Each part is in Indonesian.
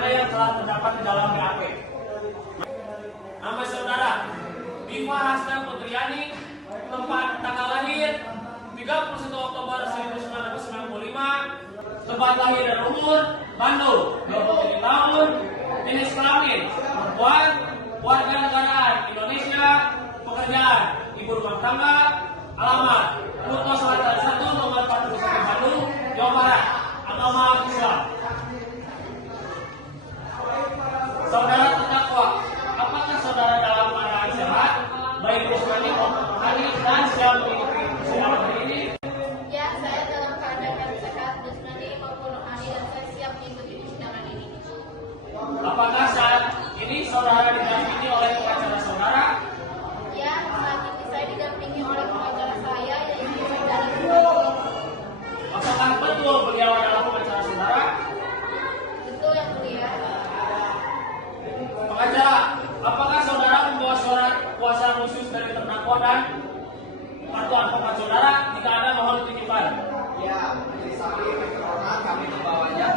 sebagaimana yang telah terdapat di dalam BAP. Nama saudara Diva Hasna Putriani, tempat tanggal lahir 31 Oktober 1995, tempat lahir dan umur Bandung, 27 tahun, jenis kelamin perempuan, warga negaraan Indonesia, pekerjaan ibu rumah tangga, alamat Kuto Selatan 1 nomor 41 Bandung, Jawa Barat, agama Islam. Saudara terdakwa, apakah saudara dalam keadaan sehat, baik jasmani maupun rohani, dan siap mengikuti persidangan hari ini? Ya, saya dalam keadaan sehat, jasmani maupun rohani, dan saya siap mengikuti persidangan ini. Apakah saat ini saudara didampingi oleh pengacara saudara? Ya, saat ini saya didampingi oleh pengacara saya, yaitu saudara Diva. Apakah betul beliau adalah pengacara saudara? Betul yang mulia. Pengacara, apakah saudara membawa surat kuasa khusus dari terdakwa dan kartu advokat saudara? Jika ada, mohon ditunjukkan. Ya, majelis hakim yang terhormat, kami membawanya.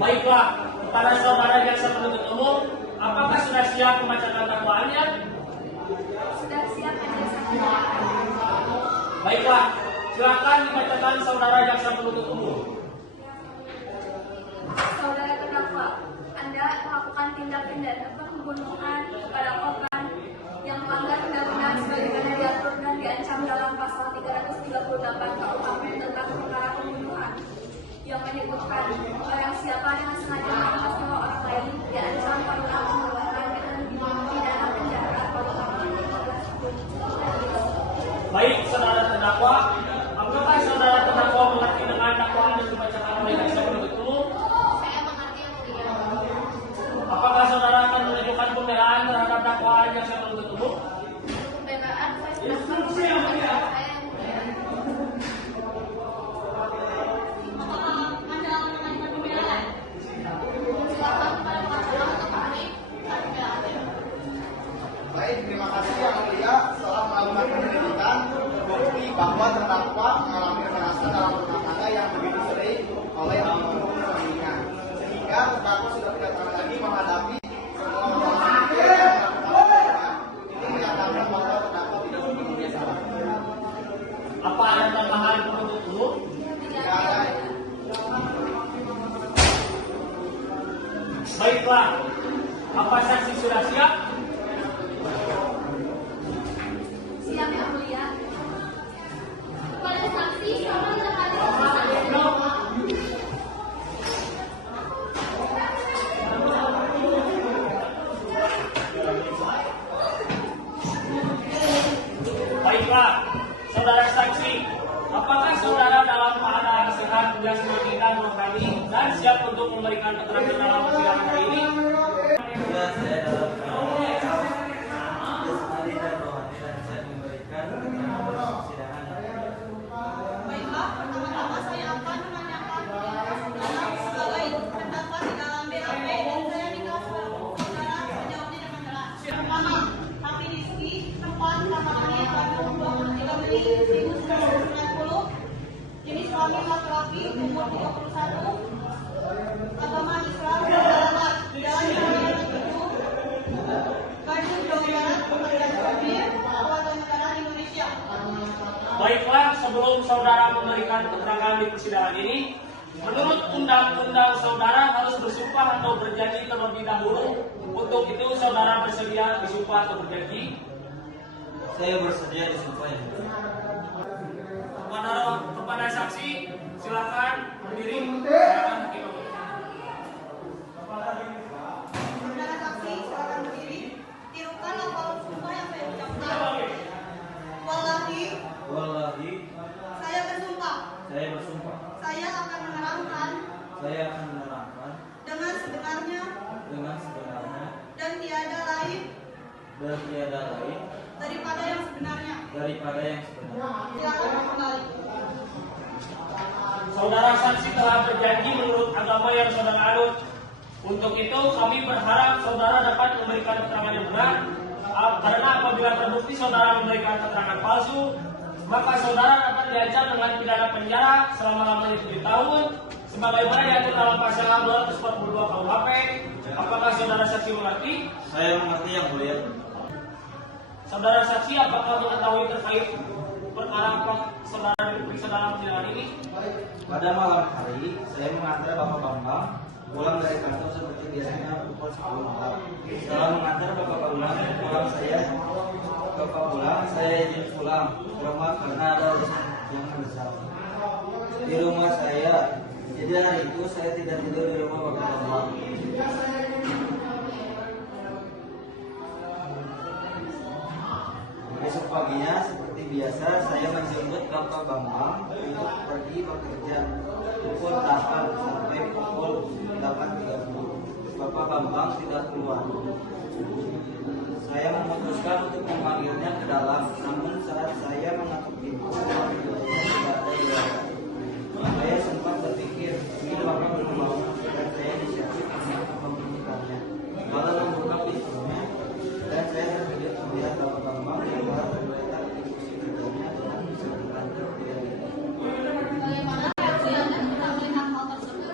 Baiklah, kepada saudara jaksa penuntut umum, apakah sudah siap membacakan dakwaannya? Sudah siap majelis hakim. Baiklah, silakan dibacakan saudara jaksa penuntut umum. Saudara terdakwa, Anda melakukan tindak pidana pembunuhan kepada korban yang melanggar undang-undang sebagaimana diatur dan diancam dalam pasal 338 KUHP tentang perkara pembunuhan yang menyebutkan barang siapa dengan sengaja merampas nyawa orang lain diancam pasal pembunuhan dengan pidana penjara paling lama 15 tahun. Baik, saudara terdakwa, apakah saudara terdakwa mengerti dengan dakwaan yang dibacakan oleh jaksa penuntut umum? Saya mengerti yang mulia. Apakah saudara akan menunjukkan pembelaan terhadap dakwaan jaksa penuntut umum? Pembelaan saya sudah selesai. Saya yang mulia. Silakan kepada pengacara untuk mengenai pembelaan. Baik, terima kasih yang mulia. Setelah melakukan penyelidikan, terbukti bahwa terdakwa mengalami kekerasan dalam rumah tangga yang begitu sering oleh almarhum suaminya, sehingga terdakwa sudah tidak tahan lagi menghadapi semua masalah yang melakukan pembunuhan. Ini menyatakan bahwa terdakwa tidak memiliki salah. Apa ada tambahan penuntut umum? Tidak ada. Baiklah, apa saksi sudah siap? Siap yang mulia. Kepada saksi, selamat datang. Baiklah, saudara saksi, apakah saudara dalam keadaan sehat, jasmani dan rohani, dan siap untuk memberikan keterangan dalam persidangan hari ini? Ya, saya dalam keadaan jasmani dan rohani dan saya memberikan keterangan dalam persidangan hari ini. Baiklah, pertama-tama saya akan menanyakan penjelasan saudara sebagai terdakwa di dalam BAP dan saya minta saudara menjawabnya dengan jelas. Pertama, Hafi Rizky, tempat tanggal lahir Bandung 23 Mei 1990, jenis kelamin laki-laki, umur 31, agama Islam, alamat Jalan Raya 7, Bandung, Jawa Barat, pekerjaan supir, warga negara Indonesia. Baiklah, sebelum saudara memberikan keterangan di persidangan ini, menurut undang-undang saudara harus bersumpah atau berjanji terlebih dahulu. Untuk itu saudara bersedia disumpah atau berjanji? Saya bersedia disumpah yang mulia. Kepada saksi, silakan berdiri. Silakan hakim. Saudara saksi, silakan berdiri. Tirukan lafal sumpah yang saya ucapkan. Wallahi, Wallahi, saya bersumpah. saya bersumpah. Saya akan menerangkan Saya akan menerangkan dengan sebenarnya dengan sebenarnya dan tiada lain daripada yang sebenarnya. Silakan kembali. Saudara saksi telah berjanji menurut agama yang saudara anut. Untuk itu kami berharap saudara dapat memberikan keterangan yang benar, karena apabila terbukti saudara memberikan keterangan palsu, maka saudara dapat diancam dengan pidana penjara selama-lamanya 7 tahun, sebagaimana diatur dalam pasal 242 KUHP. Apakah saudara saksi mengerti? Saya mengerti yang mulia. Saudara saksi, apakah mengetahui terkait perkara apa saudara diperiksa dalam persidangan ini? Pada malam hari, saya mengantar Bapak Bambang pulang dari kantor seperti biasanya pukul 10 malam. Setelah mengantar Bapak Bambang pulang, saya izin pulang ke rumah karena ada urusan yang mendesak di rumah saya. Jadi hari itu saya tidak tidur di rumah Bapak Bambang. Besok paginya seperti biasa saya menjemput Bapak Bambang untuk pergi bekerja pukul 8 sampai pukul 8.30. Bapak Bambang tidak keluar. Saya memutuskan untuk memanggilnya ke dalam, namun saat saya mengetuk pintu, tidak ada di dalam. Saya sempat berpikir, ini Bapak belum bangun, dan saya disiapkan untuk membunyikannya. Lalu membuka pintunya, dan saya terkejut melihat Bapak Bambang yang baru tergeletak di kursi kerjanya dengan sedang tertidur. Bagaimana reaksi Anda ketika melihat hal tersebut?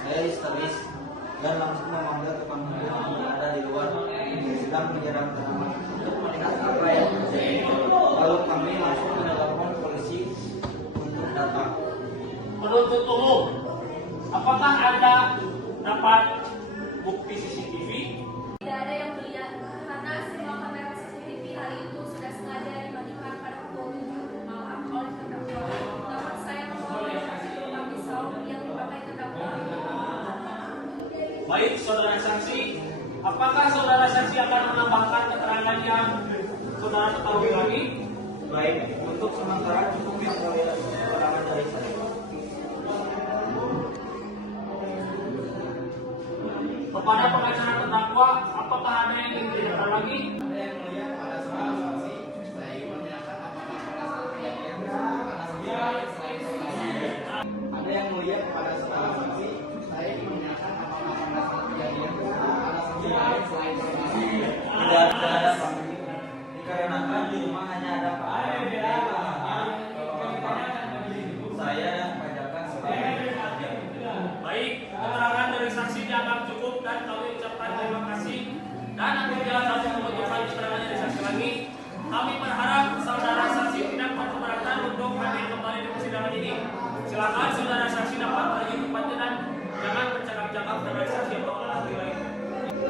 Saya histeris dan langsung memanggil tukang mobil yang ada di luar yang sedang menyeram tanaman untuk melihat apa yang terjadi. Lalu kami langsung menelepon polisi untuk datang. Penuntut umum, apakah Anda dapat bukti CCTV? Tidak ada yang mulia, karena semua kamera CCTV hari itu sudah sengaja dimatikan pada pukul 7 malam oleh terdakwa. Namun saya memperoleh saksi tukang pisau yang dipakai terdakwa. Baik, saudara saksi, apakah saudara saksi akan menambahkan keterangan yang saudara ketahui lagi? Baik, untuk sementara cukup yang saya keterangan dari saya. Kepada pengacara terdakwa, apakah ada yang ingin ditanyakan lagi? Ada yang mulia kepada saudara saksi, saya ingin menanyakan apakah pada saat kejadian itu ada saksi lain selain saudara. Tidak ada Pak. Dikarenakan di rumah hanya ada Pak Adam, saya dan pajakan sebagai Baik, keterangan dari saksi dianggap cukup dan kami ucapkan terima kasih. Dan apabila kami membutuhkan keterangan dari saksi lagi, kami berharap saudara saksi tidak berkeberatan untuk hadir kembali di persidangan ini. Silakan saudara saksi dapat pergi ke tempatnya dan jangan bercakap-cakap dengan saksi atau ahli lain.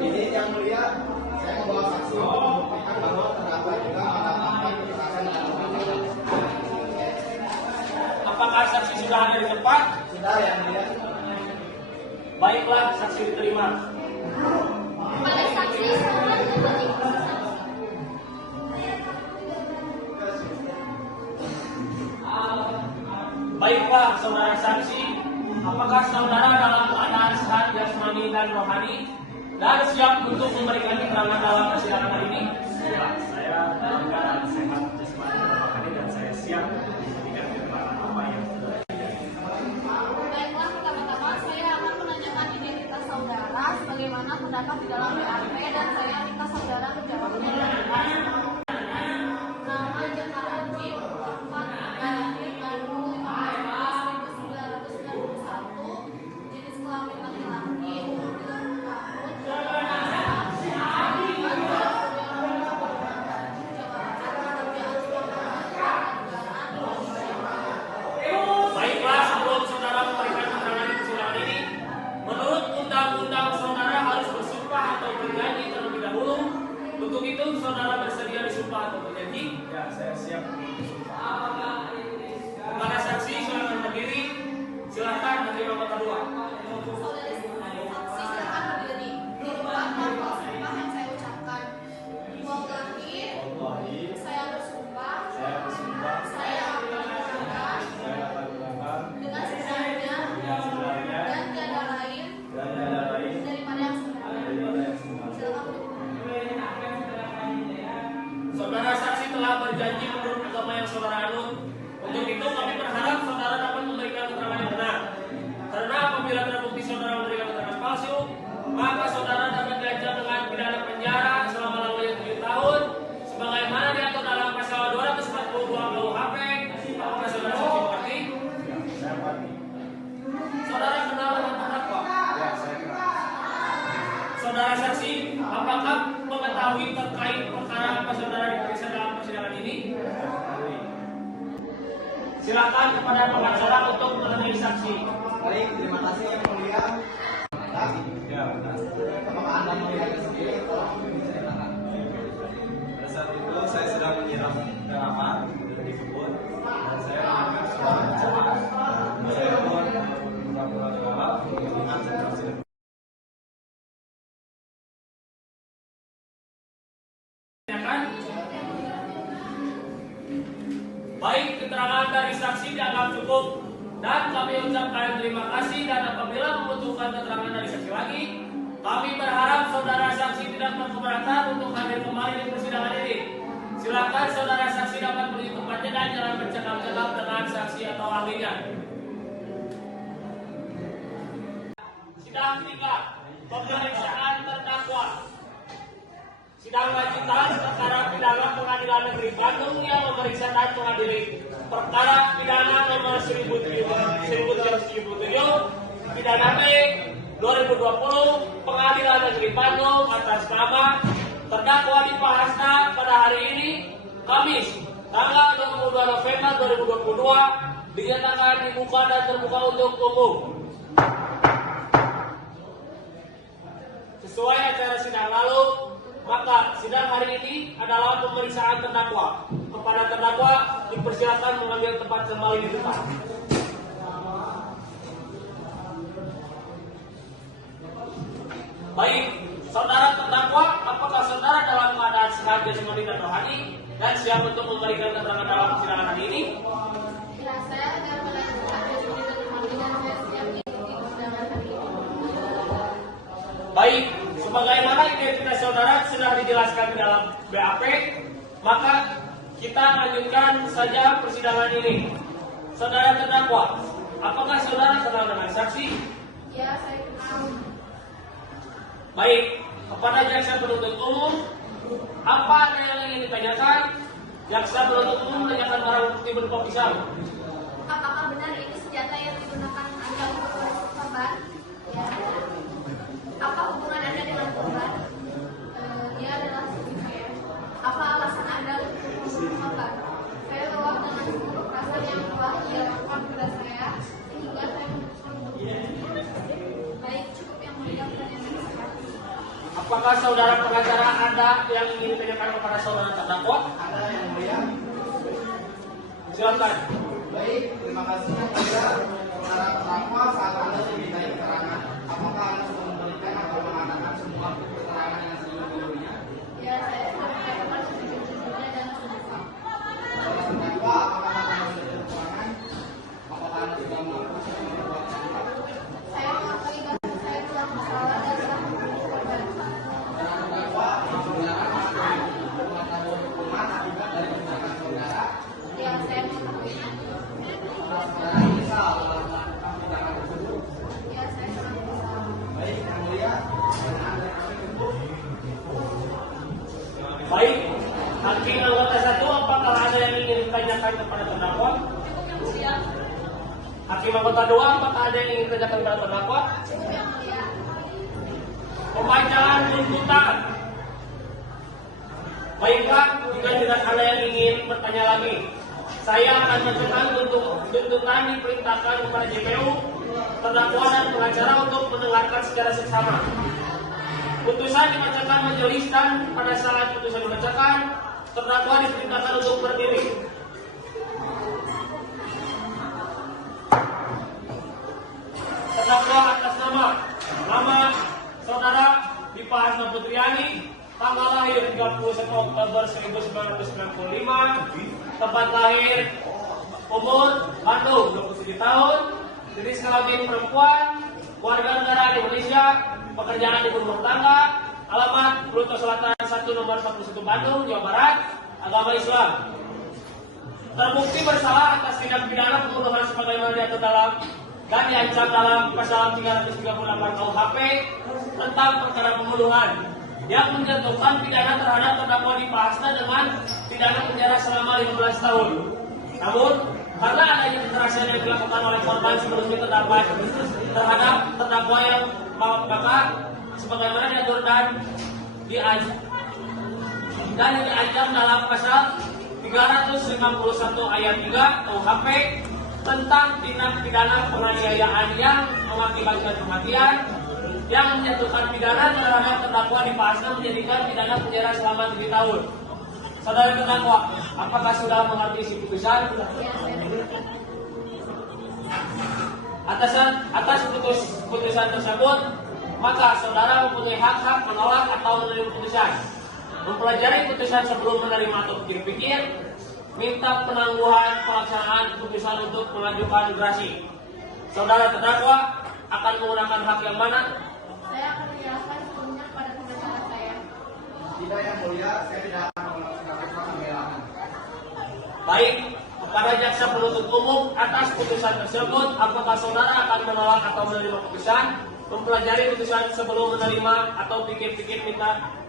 Ini yang mulia, saya membawa saksi untuk membuktikan bahwa terdakwa juga mendapatkan kekerasan dan pembunuhan. Apakah saksi sudah hadir di tempat? Sudah yang mulia. Baiklah, saksi diterima. Pada saksi semua kembali. Baiklah, saudara saksi, apakah saudara dalam keadaan sehat jasmani dan rohani dan siap untuk memberikan keterangan dalam persidangan hari ini? Ya, saya dalam keadaan sehat jasmani dan rohani dan saya siap memberikan keterangan apa yang sudah terjadi. Baiklah, pertama-tama saya akan menanyakan identitas saudara sebagaimana terdapat di dalam BAP dan saya minta saudara menjawabnya dengan jelas. Nama Jaka Rajib, tempat lahir Bandung 15 1991, jenis kelamin laki-laki, umur 30 tahun, Baiklah, sebelum saudara memberikan keterangan di persidangan ini, menurut undang-undang saudara harus bersumpah atau berjanji terlebih dahulu. Untuk itu, saudara bersedia disumpah atau berjanji? Ya, saya siap bersumpah. Kepada saksi, silakan berdiri. Silakan menerima kota dua. Saudara saksi silakan berdiri. Dibuat lafaz sumpah yang saya ucapkan. Wallahi, Wallahi, saya bersumpah, saya bersumpah saya akan melakukan saya akan melakukan dengan sebenarnya dengan sebenarnya dan tiada lain dan tiada lain daripada yang sebenarnya. daripada yang sebenarnya. Silakan berdiri. Saudara saksi telah berjanji menurut agama yang saudara anut. Untuk itu, kami berharap saudara dapat memberikan keterangan yang benar. Karena apabila terbukti saudara memberikan keterangan palsu, mengenai perkara apa saudara diperiksa dalam persidangan ini? Silakan kepada pengacara untuk menemui saksi. Baik, terima kasih yang mulia. Nah, Ya, benar. apakah Anda melihatnya sendiri? Tolong diceritakan. Pada saat itu saya sedang menyiram tanaman di kebun dan saya mendengar suara ancaman. Saya pun pura-pura galak dengan situasi. Baik, keterangan dari saksi dianggap cukup dan kami ucapkan terima kasih, dan apabila membutuhkan keterangan dari saksi lagi, kami berharap saudara saksi tidak berkeberatan untuk hadir kembali di persidangan ini. Silakan saudara saksi dapat pergi tempatnya dan jangan bercakap-cakap dengan saksi atau ahlinya. Sidang 3, pemeriksaan terdakwa. Sidang lanjutan perkara pidana Pengadilan Negeri Bandung yang memeriksa dan mengadili perkara pidana nomor 1077 pidana B 2020 Pengadilan Negeri Bandung atas nama terdakwa Dipa Hasna pada hari ini Kamis tanggal 22 November 2022 dinyatakan dibuka dan terbuka untuk umum. Sesuai acara sidang lalu, maka sidang hari ini adalah pemeriksaan terdakwa. Kepada terdakwa dipersilakan mengambil tempat kembali di depan. Baik, saudara terdakwa, apakah saudara dalam keadaan sehat jasmani dan rohani dan siap untuk memberikan keterangan dalam persidangan hari ini? Ya, saya dalam keadaan sehat jasmani dan rohani dan saya siap mengikuti persidangan hari ini. Baik, sebagaimana identitas saudara sudah dijelaskan dalam BAP, maka kita lanjutkan saja persidangan ini. Saudara terdakwa, apakah saudara kenal dengan saksi? Ya, saya kenal. Baik, kepada jaksa penuntut umum, apa ada yang ingin ditanyakan? Jaksa penuntut umum menanyakan barang bukti berupa pisau. Apakah benar ini senjata yang digunakan Anda untuk menusuk korban? Ya. Apa hubungan Anda dengan korban? Dia adalah suami saya. Apa alasan Anda untuk membunuh korban? Saya lelah dengan seluruh perasaan yang telah ia lakukan kepada saya, sehingga saya memutuskan untuk membunuhnya. Baik, cukup yang mulia pertanyaan dari saya. Apakah saudara pengacara Anda yang ingin ditanyakan kepada saudara terdakwa? Ada yang mulia? Silakan. Baik, terima kasih yang mulia. Para terdakwa, saat Anda dimintai keterangan, apakah Anda sudah memberikan atau mengatakan semua keterangan yang sejujurnya? Ya, saya sudah mengatakan sejujurnya dan semua. Para terdakwa, apakah Anda sudah berketerangan? Apakah Anda sudah melakukan perbuatan salah? Saya mengakui bahwa saya telah bersalah dan telah membunuh korban. Para terdakwa, saudara mengetahui hukuman akibat dari tindakan saudara. Ya, saya mengetahuinya. Saudara menyesal telah melakukan tindakan tersebut. Ya, saya sangat bersalah. Baik, yang mulia, pertanyaan dari kami cukup. Baik, hakim anggota 1, apakah ada yang ingin ditanyakan kepada terdakwa? Cukup yang mulia. Hakim anggota 2, apakah ada yang ingin ditanyakan kepada terdakwa? Cukup yang mulia. Pembacaan tuntutan. Baiklah, jika tidak ada yang ingin bertanya lagi, saya akan mencetak untuk tuntutan diperintahkan kepada JPU, terdakwa dan pengacara untuk mendengarkan secara seksama. Putusan dibacakan majelis dan pada saat putusan dibacakan, terdakwa diperintahkan untuk berdiri. Terdakwa atas nama saudara Dipa Hasna Putriani, tanggal lahir 31 Oktober 1995, tempat lahir umur Bandung 27 tahun, jenis kelamin perempuan, warga negara Indonesia, pekerjaan ibu rumah tangga, alamat Pluto Selatan 1 nomor 41 Bandung, Jawa Barat, agama Islam. Terbukti bersalah atas tindak pidana pembunuhan sebagaimana diatur dalam dan diancam dalam pasal 338 KUHP tentang perkara pembunuhan yang menjatuhkan pidana terhadap terdakwa Dipa Hasna dengan pidana penjara selama 15 tahun. Namun, karena adanya kekerasan yang dilakukan oleh korban sebelumnya terhadap terdakwa yang maka sebagaimana diatur dan dan diancam dalam pasal 351 ayat 3 KUHP tentang tindak pidana penganiayaan yang mengakibatkan kematian yang menjatuhkan pidana terhadap terdakwa dipasnya menjadikan pidana penjara selama 7 tahun. Saudara terdakwa, apakah sudah mengerti isi putusan? Ya, saya mengerti. Atas putusan tersebut, maka saudara mempunyai hak menolak atau menerima putusan. Mempelajari putusan sebelum menerima atau pikir-pikir, minta penangguhan pelaksanaan putusan untuk mengajukan gerasi. Saudara terdakwa akan menggunakan hak yang mana? Saya akan menjelaskan sepenuhnya kepada pengacara saya. Tidak, Yang Mulia, saya tidak akan melakukan pembelaan. Baik, kepada jaksa penuntut umum atas putusan tersebut, apakah saudara akan menolak atau menerima putusan? Mempelajari putusan sebelum menerima atau pikir-pikir minta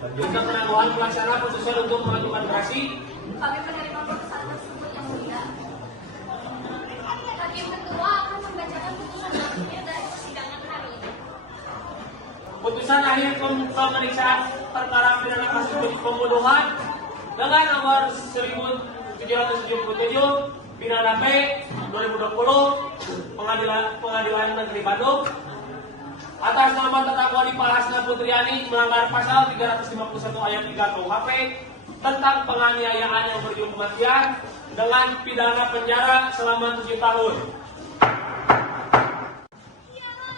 penangguhan pelaksanaan putusan untuk mengajukan gerasi. Kami menerima putusan tersebut, Yang Mulia. Hakim Ketua akan membacakan putusan akhir dari persidangan hari ini. Putusan akhir pemeriksaan perkara pidana kasus pembunuhan dengan nomor 1777 pidana B 2020 Pengadilan Negeri Bandung atas nama terdakwa Dipa Hasna Putriani melanggar pasal 351 ayat 3 KUHP tentang penganiayaan yang berujung kematian dengan pidana penjara selama 7 tahun.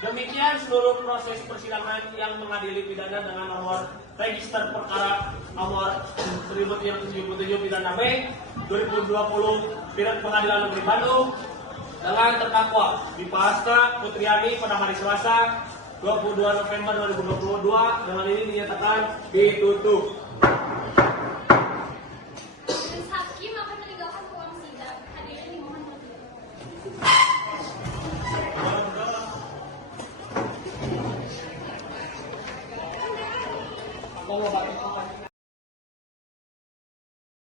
Demikian seluruh proses persidangan yang mengadili pidana dengan nomor register perkara nomor 1777 pidana B 2020 Pengadilan Negeri Bandung dengan terdakwa Dipa Hasna Putriani pada hari Selasa 22 November 2022 dengan ini dinyatakan ditutup. Majelis Hakim akan meninggalkan ruang sidang. Hadirin dimohon berdiri.